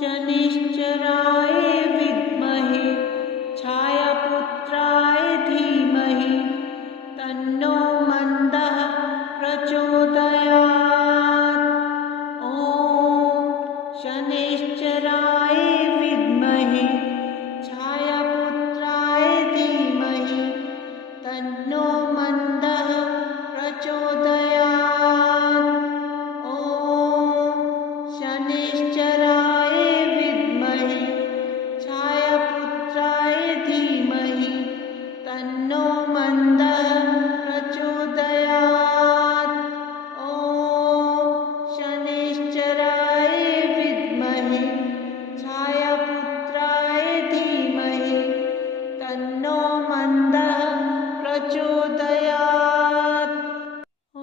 शनिश्चराय विद्महे छायापुत्राय धीमहि तन्नो मन्दः प्रचोदयात्। ॐ शनिश्चराय विद्महे छायापुत्राय धीमहि तन्नो मन्दः प्रचोदयात्। ॐ शनिश्चराय विद्महे छायापुत्राय धीमहि तन्नो मन्दः प्रचोदयात्। ॐ शनिश्चराय विद्महे छायापुत्राय धीमहि तन्नो मन्दः प्रचोदयात्। ॐ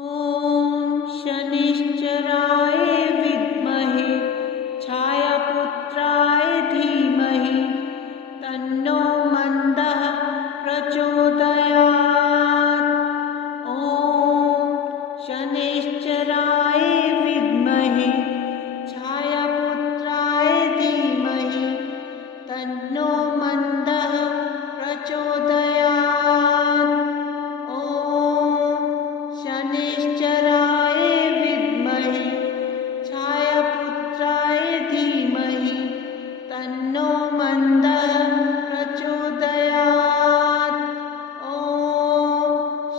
शनिश्चराय विद्महे छायापुत्राय धीमहि तन्नो मन्दः प्रचोदयात्। ॐ शनिश्चराय विद्महे छायापुत्राय धीमहि तन्नो मन्दः प्रचोदयात्। ॐ शनिश्चराय विद्महे छायापुत्राय धीमहि तन्नो मन्दः प्रचोदयात्। ॐ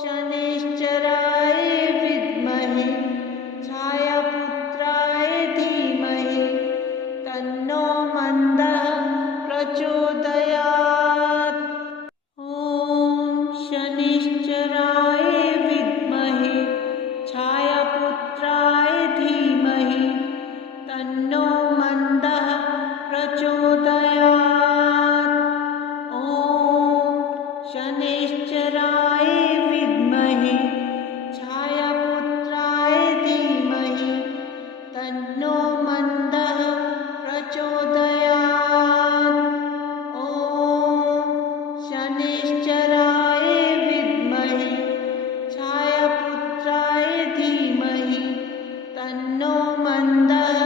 शनिश्चराय विद्महे छायापुत्राय धीमहि तन्नो मन्दः प्रचोदयात्। ॐ शनिश्चराय विद्महे छायापुत्राय धीमहि तन्नो मन्दः प्रचोदयात्। ॐ शनिश्चराय विद्महे छायापुत्राय धीमहि तन्नो मन्दः प्रचोदयात्। ॐ शनिश्चराय विद्महे छायापुत्राय धीमहि तन्नो मन्दः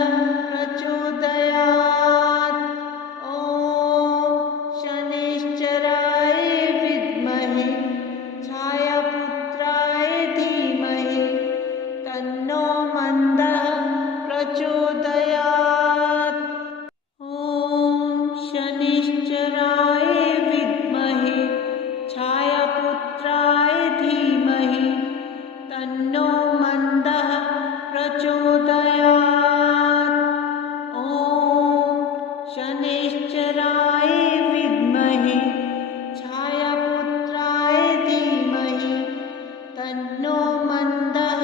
प्रचोदयात्। ॐ शनिश्चराय विद्महे छायापुत्राय धीमहि तन्नो मन्दः प्रचोदयात्। ॐ शनिश्चराय विद्महे छायापुत्राय धीमहि तन्नो मन्दः प्रचोदयात्। ॐ शनिश्चराय विद्महे छायापुत्राय धीमहि तन्नो मन्दः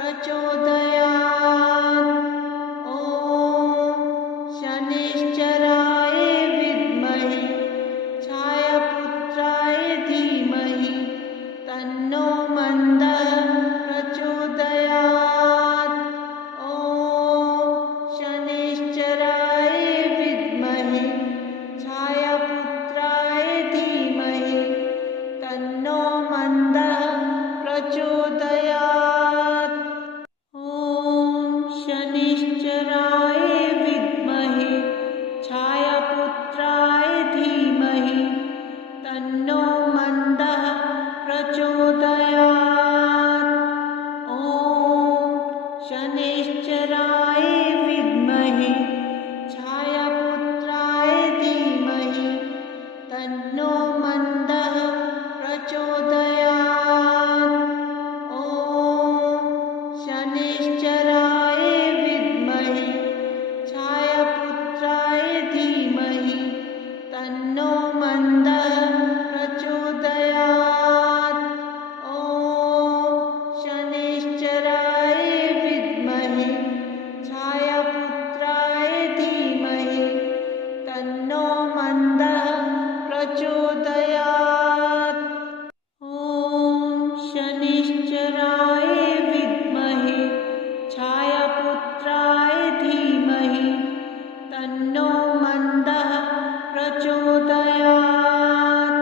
प्रचोदयात्। ॐ शनिश्चराय विद्महे छायापुत्राय धीमहि तन्नो मन्दः प्रचोदयात्। ॐ शनिश्चराय विद्महे छायापुत्राय धीमहि तन्नो मन्दः प्रचोदयात्। ॐ शनिश्चराय विद्महे छायापुत्राय धीमहि तन्नो मन्दः प्रचोदयात्। ॐ शनिश्चराय विद्महे छायापुत्राय धीमहि तन्नो मन्दः प्रचोदयात्। ॐ शनिश्चराय विद्महे छायापुत्राय धीमहि तन्नो मन्दः प्रचोदयात्। ॐ शनिश्चराय विद्महे छायापुत्राय धीमहि तन्नो मन्दः प्रचोदयात्। ॐ शनिश्चराय विद्महे छायापुत्राय धीमहि तन्नो मन्दः प्रचोदयात्।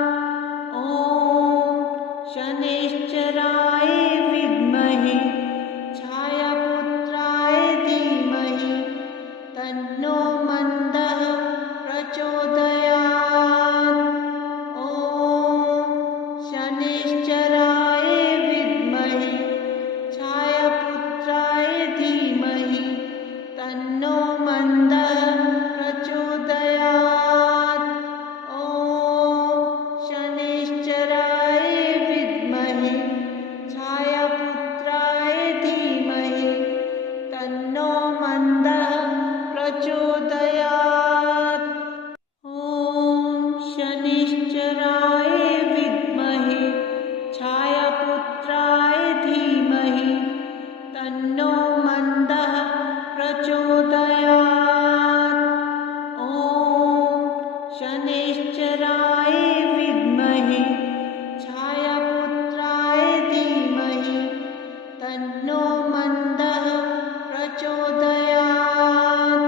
ॐ शनिश्चराय विद्महे छायापुत्राय धीमहि तन्नो मन्दः शनैश्चराय विद्महे छायापुत्राय धीमहि तन्नो मन्दः प्रचोदयात्।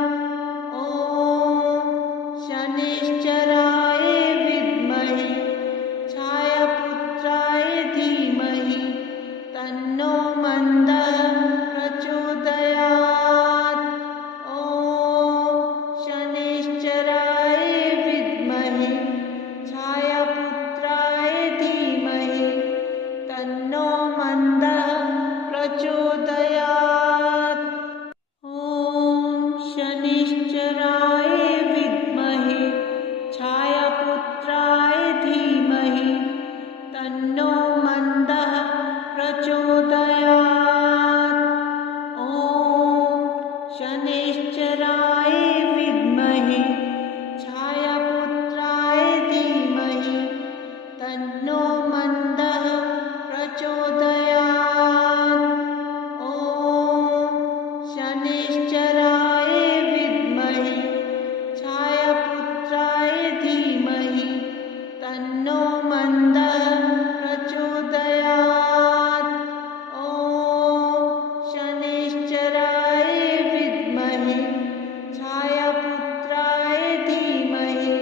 ॐ शनैश्चराय विद्महे छायापुत्राय धीमहि तन्नो मन्दः प्रचोदयात्। ॐ शनैश्चराय विद्महे छायापुत्राय धीमहि तन्नो मन्दः प्रचोदयात्। ॐ शनैश्चराय विद्महे छायापुत्राय धीमहि तन्नो मन्दः प्रचोदयात्। ॐ शनैश्चराय विद्महे छायापुत्राय धीमहि तन्नो मन्दः प्रचोदयात्। ॐ शनैश्चराय विद्महे छायापुत्राय धीमहि तन्नो मन्दः प्रचोदयात्। ॐ शनैश्चराय विद्महे छायापुत्राय धीमहि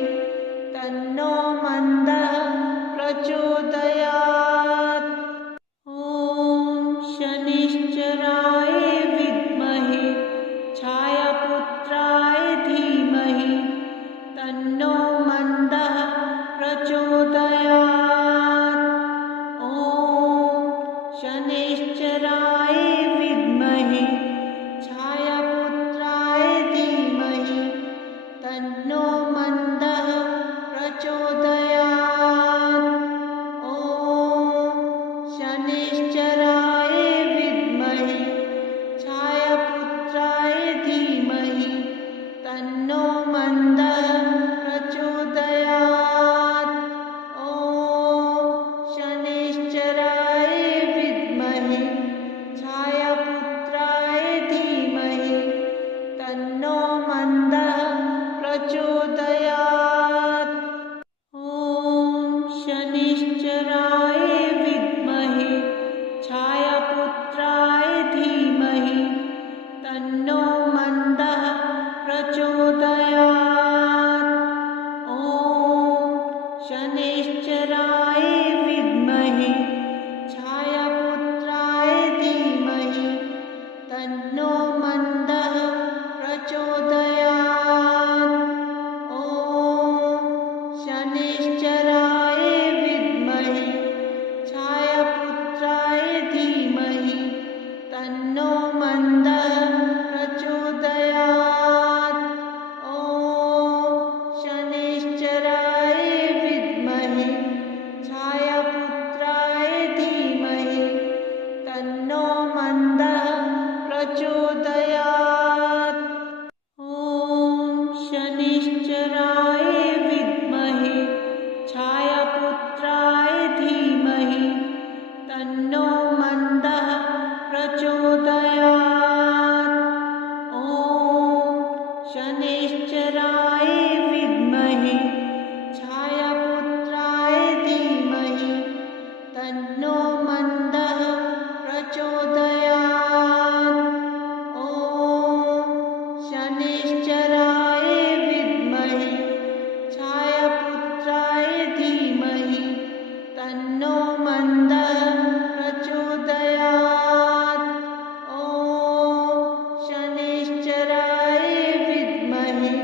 तन्नो मन्दः प्रचोदयात्। ॐ शनैश्चराय विद्महे छायापुत्राय धीमहि तन्नो मन्दः प्रचोदयात्। ॐ शनैश्चराय विद्महे छायापुत्राय धीमहि तन्नो मन्दः प्रचोदयात्। ॐ शनैश्चराय विद्महे छायापुत्राय धीमहि तन्नो मन्दः प्रचोदयात्। ॐ शनैश्चराय विद्महे छायापुत्राय धीमहि तन्नो मन्दः प्रचोदयात्। ॐ शनैश्चराय विद्महे छायापुत्राय धीमहि तन्नो मन्दः प्रचोदयात्। ॐ शनैश्चराय विद्महे छायापुत्राय धीमहि तन्नो मन्दः प्रचोदयात्। ॐ शनैश्चराय विद्महे छायापुत्राय धीमहि तन्नो मन्दः प्रचोदयात्। ॐ शनैश्चराय विद्महे छायापुत्राय धीमहि तन्नो मन्दः प्रचोदयात्। ॐ शनैश्चराय विद्महे छायापुत्राय धीमहि तन्नो मन्दः प्रचोदयात्। ॐ शनैश्चराय विद्महे छायापुत्राय धीमहि तन्नो मन्दः प्रचोदयात्। ॐ शनैश्चराय विद्महे छायापुत्राय धीमहि तन्नो मन्दः प्रचोदयात्। ॐ शनैश्चराय विद्महे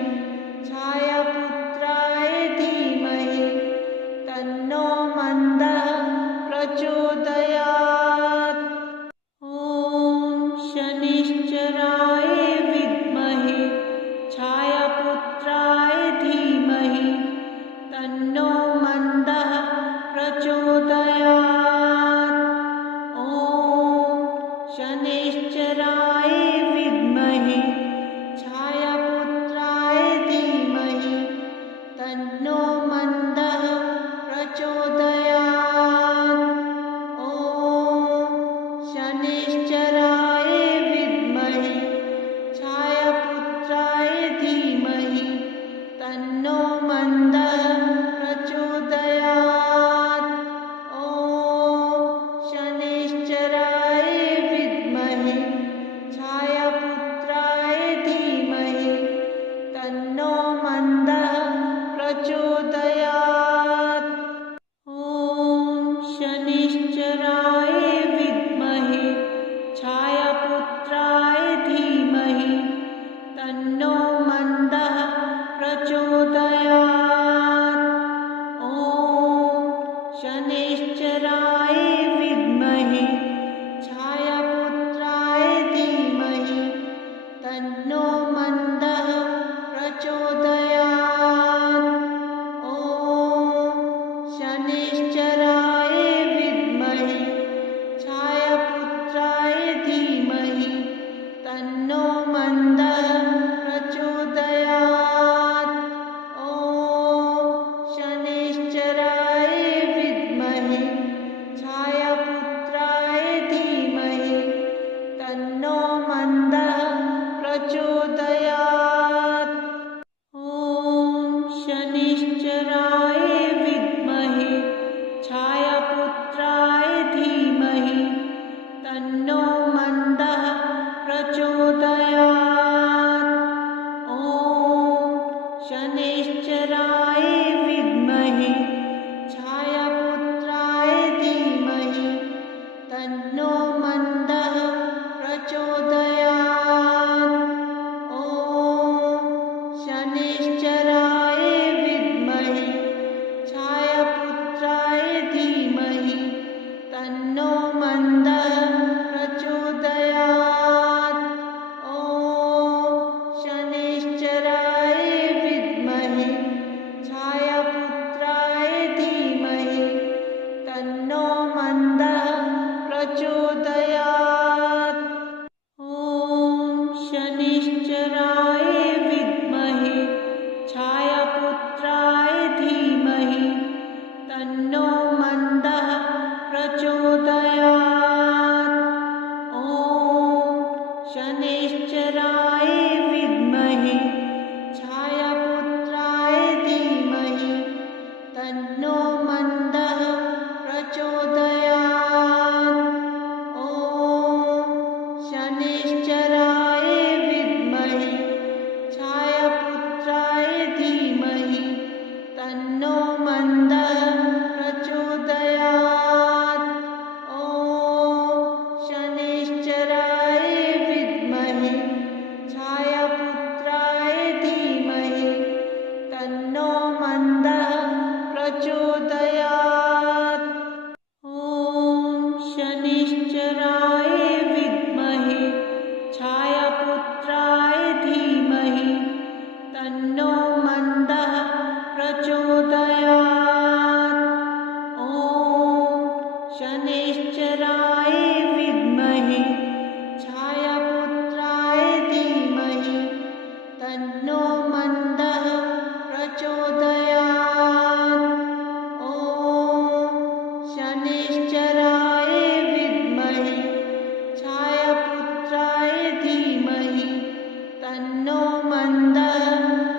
मन्दः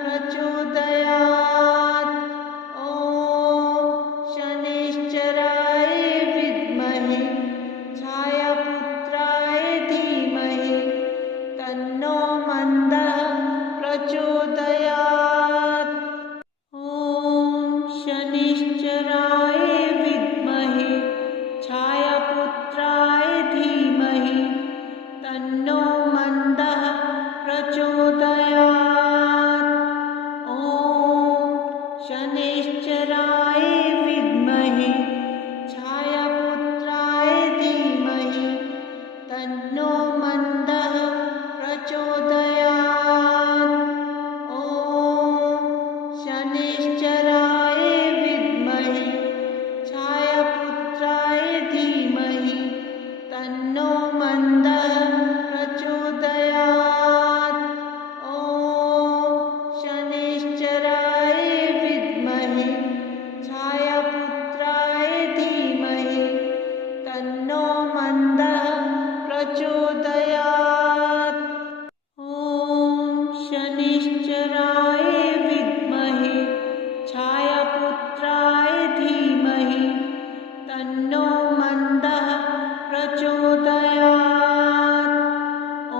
प्रचोदयात्। ॐ शनिश्चराय विद्महे छायापुत्राय धीमहि तन्नो मन्दः प्रचोदयात्। ॐ शनिश्चराय विद्महे छायापुत्राय धीमहि तन्नो मन्दः प्रचोदयात्। ॐ शनिश्चराय विद्महे छायापुत्राय धीमहि तन्नो मन्दः प्रचोदयात्। ॐ शनिश्चराय विद्महे छायापुत्राय धीमहि तन्नो मन्दः प्रचोदयात्। ॐ शनिश्चराय विद्महे छायापुत्राय धीमहि तन्नो मन्दः प्रचोदयात्। ॐ शनिश्चराय विद्महे छायापुत्राय धीमहि तन्नो मन्दः प्रचोदयात्। ॐ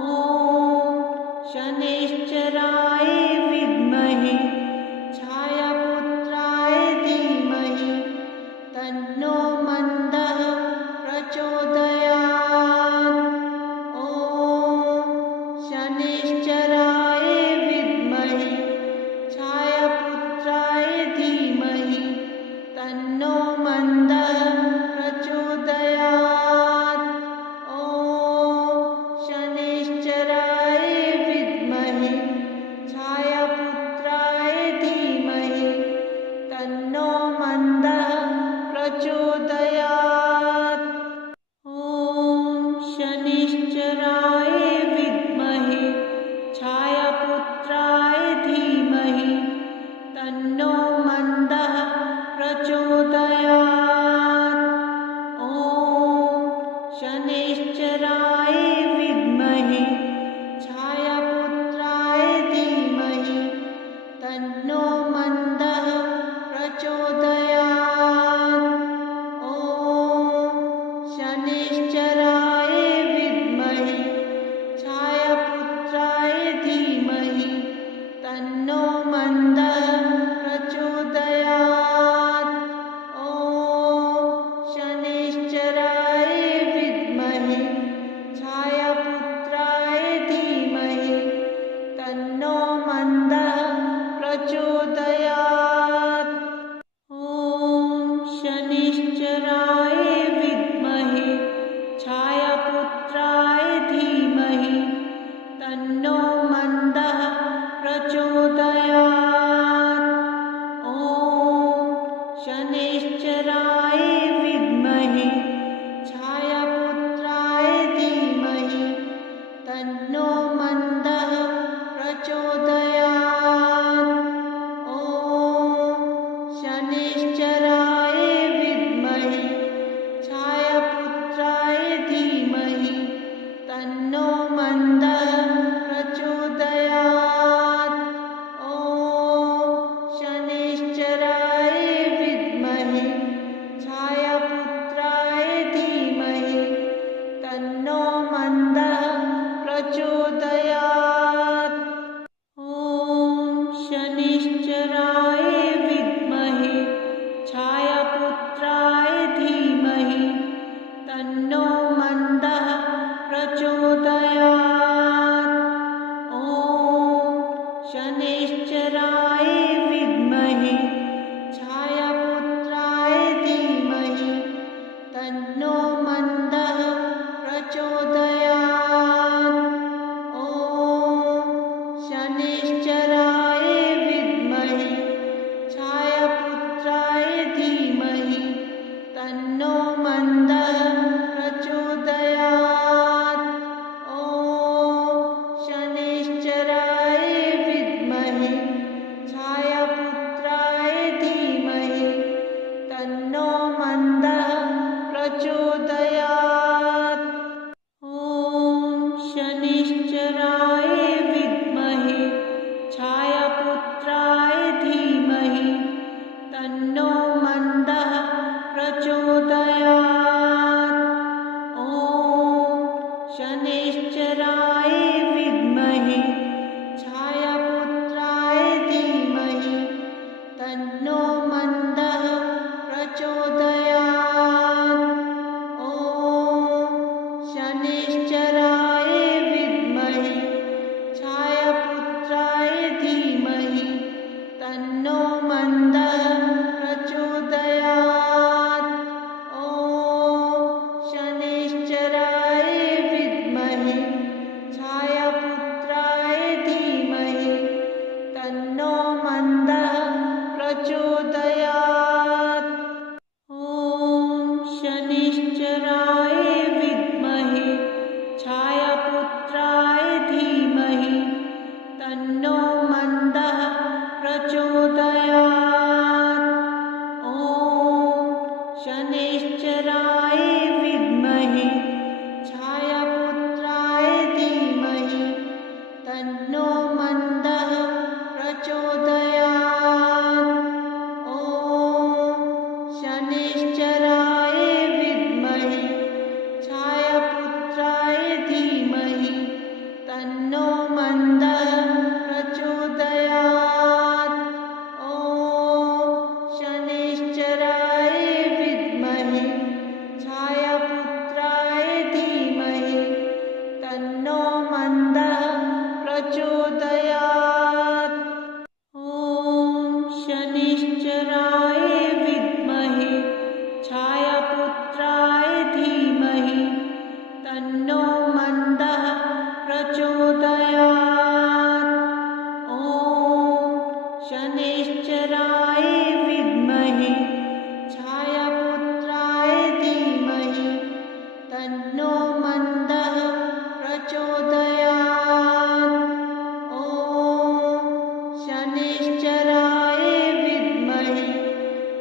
शनिश्चराय विद्महे छायापुत्राय धीमहि तन्नो मन्दः प्रचोदयात्। ॐ शनिश्चराय विद्महे छायापुत्राय धीमहि तन्नो मन्दः प्रचोदयात्। ॐ शनिश्चराय विद्महे छायापुत्राय धीमहि तन्नो मन्दः प्रचोदयात्। ॐ शनिश्चराय विद्महे छायापुत्राय धीमहि तन्नो मन्दः प्रचोदयात्। ॐ शनिश्चराय विद्महे छायापुत्राय धीमहि तन्नो मन्दः प्रचोदयात्। ॐ शनिश्चराय विद्महे छायापुत्राय धीमहि तन्नो मन्दः प्रचोदयात्। ॐ शनिश्चराय विद्महे छायापुत्राय धीमहि तन्नो मन्दः प्रचोदयात्। ॐ शनिश्चराय विद्महे छायापुत्राय धीमहि तन्नो मन्दः प्रचोदयात्। ॐ शनिश्चराय विद्महे छायापुत्राय धीमहि तन्नो मन्दः प्रचोदयात्। ॐ शनिश्चराय विद्महे छायापुत्राय धीमहि तन्नो मन्दः प्रचोदयात्। ॐ शनिश्चराय विद्महे छायापुत्राय धीमहि तन्नो मन्दः प्रचोदयात्। ॐ शनिश्चराय विद्महे छायापुत्राय धीमहि तन्नो मन्दः प्रचोदयात्। ॐ शनिश्चराय विद्महे छायापुत्राय धीमहि तन्नो मन्दः प्रचोदयात्। ॐ शनिश्चराय विद्महे छायापुत्राय धीमहि तन्नो मन्दः प्रचोदयात्। ॐ शनिश्चराय विद्महे छायापुत्राय धीमहि तन्नो मन्दः प्रचोदयात्। ॐ शनिश्चराय विद्महे तन्नो मन्दः प्रचोदयात्। ॐ शनैश्चराय विद्महे छायापुत्राय धीमहि तन्नो मन्दः प्रचोदयात्। ॐ शनैश्चराय विद्महे छायापुत्राय धीमहि तन्नो मन्दः प्रचोदयात्। ॐ शनैश्चराय विद्महे छायापुत्राय धीमहि तन्नो मन्दः प्रचोदयात्। ॐ शनैश्चराय विद्महे छायापुत्राय धीमहि तन्नो मन्दः प्रचोदयात्। ॐ शनैश्चराय विद्महे छायापुत्राय धीमहि तन्नो मन्दः प्रचोदयात्। ॐ शनैश्चराय विद्महे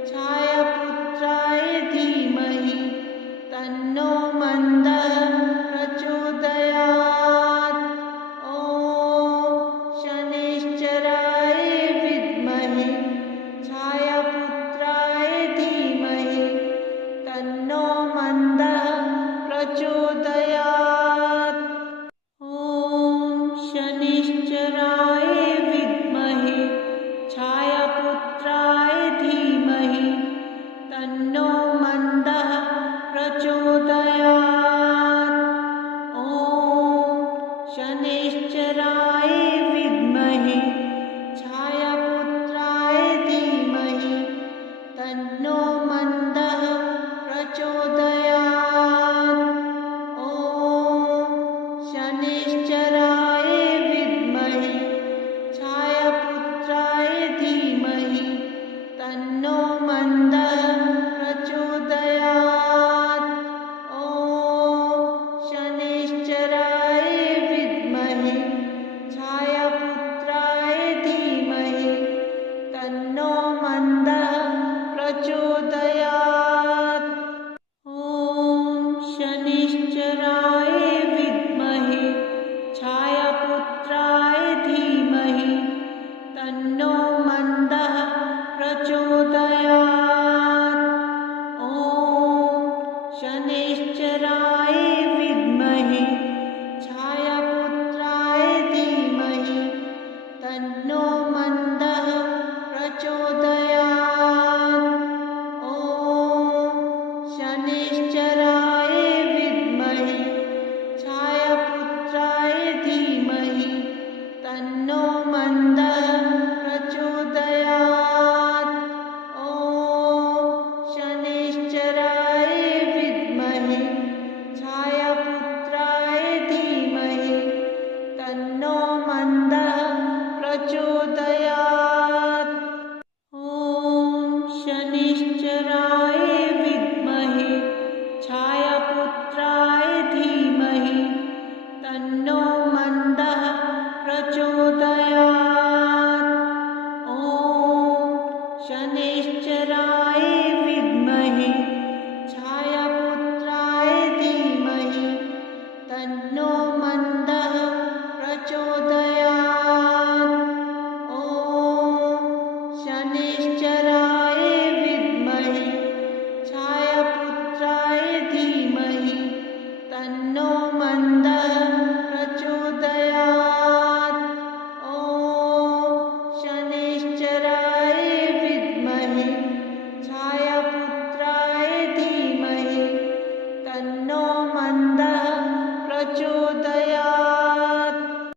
छायापुत्राय धीमहि तन्नो मन्दः प्रचोदयात्। ॐ शनैश्चराय विद्महे छायापुत्राय धीमहि तन्नो मन्दः प्रचोदयात्। ॐ शनैश्चराय विद्महे छायापुत्राय धीमहि तन्नो मन्दः प्रचोदयात्। ॐ शनैश्चराय विद्महे छायापुत्राय धीमहि तन्नो मन्दः प्रचोदयात्। ॐ शनैश्चराय विद्महे छायापुत्राय धीमहि तन्नो मन्दः प्रचोदयात्। ॐ शनैश्चराय विद्महे छायापुत्राय धीमहि तन्नो मन्दः प्रचोदयात्। ॐ शनैश्चराय विद्महे छायापुत्राय धीमहि तन्नो मन्दः प्रचोदयात्। ॐ शनैश्चराय विद्महे छायापुत्राय धीमहि तन्नो मन्दः प्रचोदयात्। ॐ शनैश्चराय विद्महे छायापुत्राय धीमहि तन्नो मन्दः प्रचोदयात्। ॐ शनैश्चराय विद्महे छायापुत्राय धीमहि तन्नो मन्दः प्रचोदयात्।